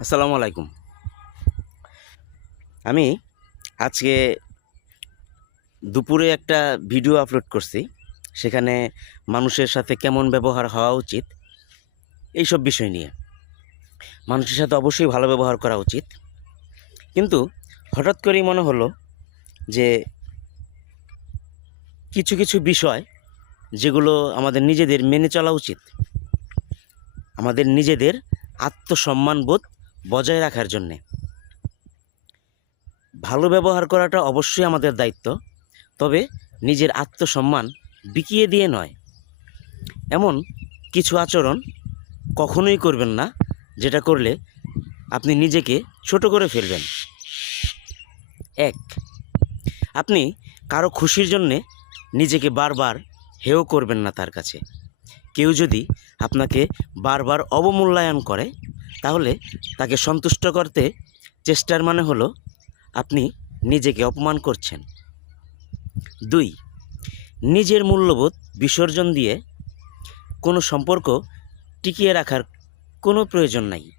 আসসালামু আলাইকুম। আমি আজকে দুপুরে একটা ভিডিও আপলোড করছি। সেখানে মানুষের সাথে কেমন ব্যবহার হওয়া উচিত এইসব বিষয় নিয়ে। মানুষের সাথে অবশ্যই ভালো ব্যবহার করা উচিত। কিন্তু হঠাৎ করেই মনে হলো যে কিছু কিছু বিষয় যেগুলো আমাদের নিজেদের মেনে চলা উচিত। আমাদের নিজেদের আত্মসম্মানবোধ বজায় রাখার জন্যে। ভালো ব্যবহার করাটা অবশ্যই আমাদের দায়িত্ব। তবে নিজের আত্মসম্মান বিকিয়ে দিয়ে নয়। এমন কিছু আচরণ কখনোই করবেন না, যেটা করলে আপনি নিজেকে ছোট করে ফেলবেন। ১. আপনি কারো খুশির জন্যে নিজেকে বারবার হেয় করবেন না তার কাছে। কেউ যদি আপনাকে বারবার অবমূল্যায়ন করে, তাহলে তাকে সন্তুষ্ট করতে চেষ্টার মানে হলো আপনি নিজেকে অপমান করছেন। ২. নিজের মূল্যবোধ বিসর্জন দিয়ে কোনো সম্পর্ক টিকিয়ে রাখার কোনো প্রয়োজন নাই।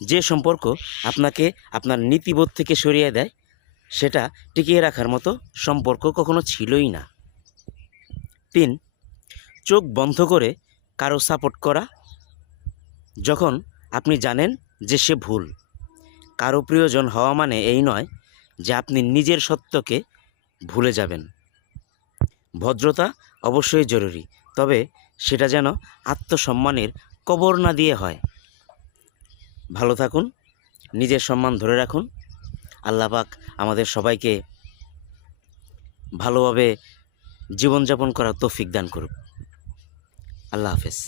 যে সম্পর্ক আপনাকে আপনার নীতিবোধ থেকে সরিয়ে দেয়, সেটা টিকিয়ে রাখার মতো সম্পর্ক কখনো ছিলই না। ৩. চোখ বন্ধ করে কারো সাপোর্ট করা যখন আপনি জানেন যে সে ভুল। কারো প্রিয়জন হওয়া মানে এই নয় যে আপনি নিজের সত্যকে ভুলে যাবেন। ভদ্রতা অবশ্যই জরুরি, তবে সেটা যেন আত্মসম্মানের কবর না দিয়ে হয়। ভালো থাকুন, নিজের সম্মান ধরে রাখুন। আল্লাহ পাক আমাদের সবাইকে ভালোভাবে জীবনযাপন করার তৌফিক দান করুক। আল্লাহ হাফেজ।